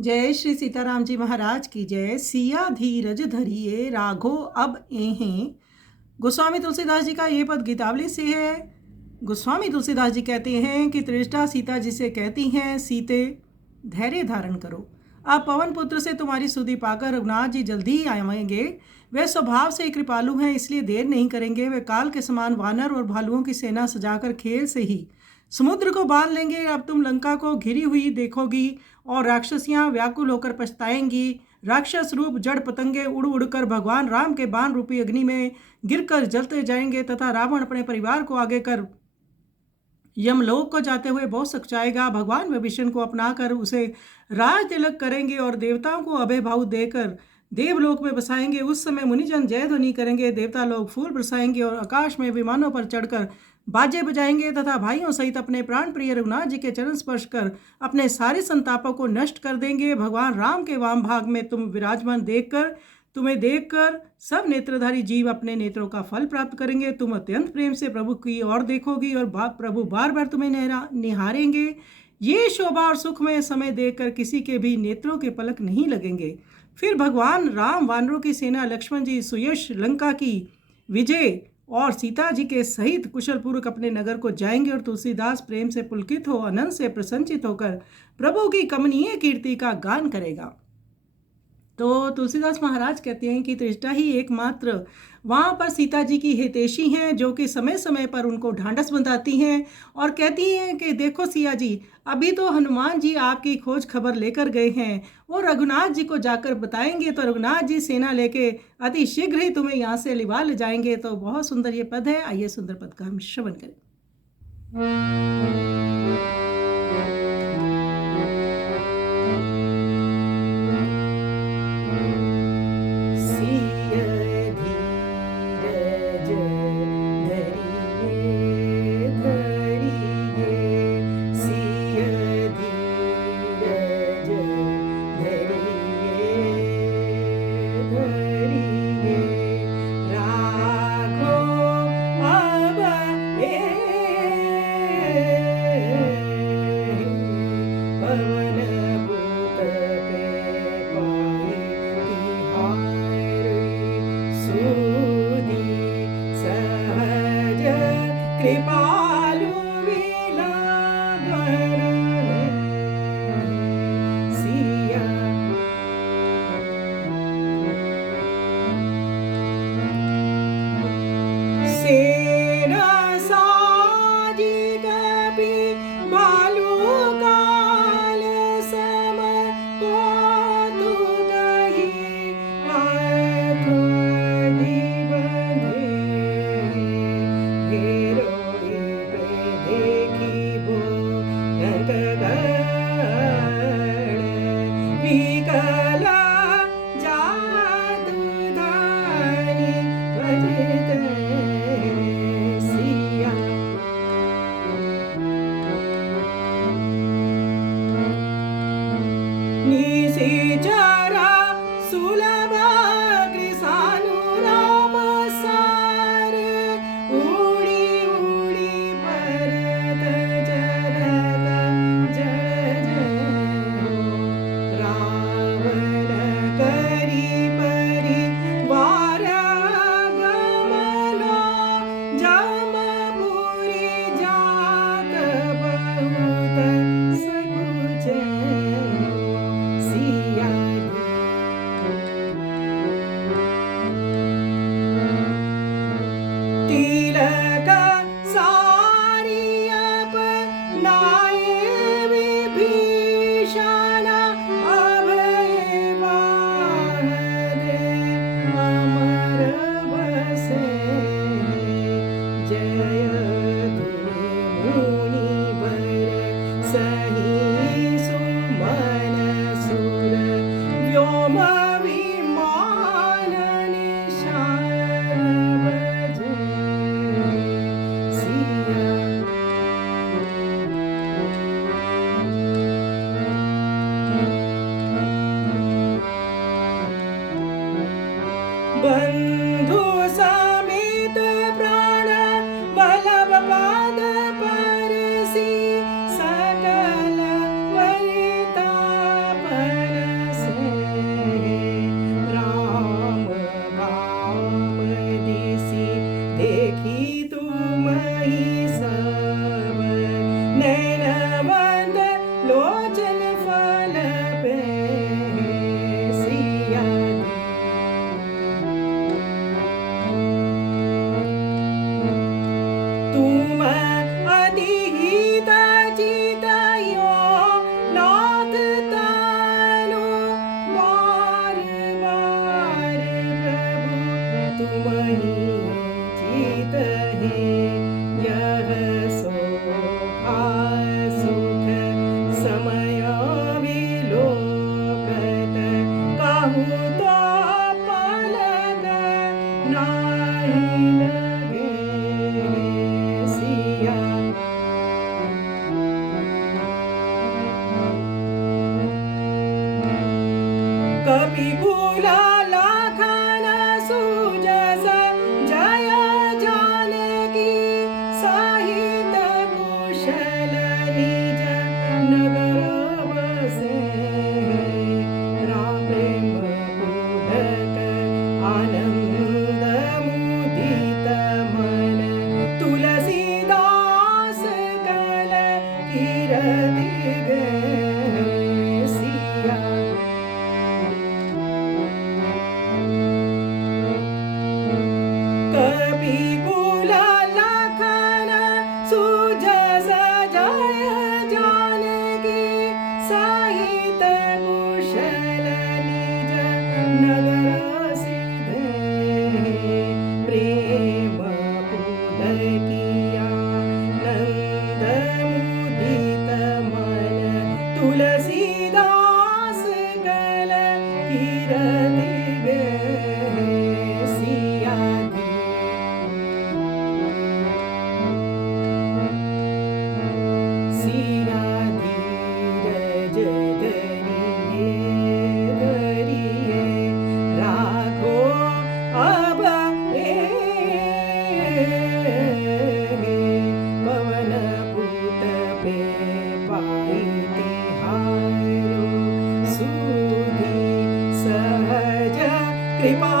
जय श्री सीताराम जी महाराज की जय। सिया धीरज धरिए राघो अब एहें। गोस्वामी तुलसीदास जी का ये पद गीतावली से है। गोस्वामी तुलसीदास जी कहते हैं कि त्रिष्ठा सीता जिसे कहती हैं, सीते धैर्य धारण करो। अब पवन पुत्र से तुम्हारी सुधि पाकर रघुनाथ जी जल्दी ही आएंगे। वे स्वभाव से कृपालु हैं, इसलिए देर नहीं करेंगे। वे काल के समान वानर और भालुओं की सेना सजाकर खेल से ही समुद्र को बांध लेंगे। अब तुम लंका को घिरी हुई देखोगी और राक्षसियां व्याकुल होकर पछताएंगी। राक्षस रूप जड़ पतंगे उड़ उड़कर भगवान राम के बाण रूपी अग्नि में गिरकर जलते जाएंगे तथा रावण अपने परिवार को आगे कर यमलोक को जाते हुए बहुत सचाएगा। भगवान विभीषण को अपनाकर उसे राज तिलक करेंगे और देवताओं को अभय भाव देकर देवलोक में बसाएंगे। उस समय मुनिजन जय ध्वनि करेंगे, देवता लोग फूल बरसाएंगे और आकाश में विमानों पर चढ़कर बाजे बजाएंगे तथा भाइयों सहित अपने प्राण प्रिय रघुनाथ जी के चरण स्पर्श कर अपने सारे संतापों को नष्ट कर देंगे। भगवान राम के वाम भाग में तुम्हें देखकर सब नेत्रधारी जीव अपने नेत्रों का फल प्राप्त करेंगे। तुम अत्यंत प्रेम से प्रभु की ओर देखोगी और प्रभु बार बार तुम्हें निहारेंगे। ये शोभा और सुख में समय देखकर किसी के भी नेत्रों के पलक नहीं लगेंगे। फिर भगवान राम, वानरों की सेना, लक्ष्मण जी, सुयश, लंका की विजय और सीता जी के सहित कुशल पूर्वक अपने नगर को जाएंगे। और तुलसीदास प्रेम से पुलकित हो आनंद से प्रसन्नचित होकर प्रभु की कमनीय कीर्ति का गान करेगा। तो तुलसीदास महाराज कहते हैं कि त्रिष्ठा ही एकमात्र वहाँ पर सीता जी की हितैषी हैं, जो कि समय समय पर उनको ढांढस बंधाती हैं और कहती हैं कि देखो सिया जी, अभी तो हनुमान जी आपकी खोज खबर लेकर गए हैं और रघुनाथ जी को जाकर बताएंगे तो रघुनाथ जी सेना लेके अति शीघ्र ही तुम्हें यहाँ से लिवा ले जाएंगे। तो बहुत सुंदर ये पद है। आइए सुंदर पद का हम श्रवण करें। कृपालु सिया सेना साजी कपि भालु काल सम कौतुक ही अथुनि बंधे। निशिचरा सुलभ कृशानुराम सार उड़ी उड़ी परत जगत जय रावण करी परिवार गमना जमपुरी जात बहुत सकुच फल पे सिया तुम अधिहित जितयो नाथ तानु बार बार प्रभु तुम ही जीत है यह शोभा सुख समय विलोकत कहूँ तो पलक नाही लगे सिया कपिकुल लाखन सुजस जय जानकी साहित कुशल निज नगर बसे राम प्रेम पूरक आनंद मुदित मन तुलसीदास कल कीरति गए सिया कपिकुल लाखन सुजस जय जानकी साहित कुशल निज नगर सिधे प्रेम पुलकिया नंद मुदित मन तुलसीदास कल कीरति गए सिया सिया धीरज धरिए राखो अब पवन पुत पे पाई तिहारो सुधी सहज कृपा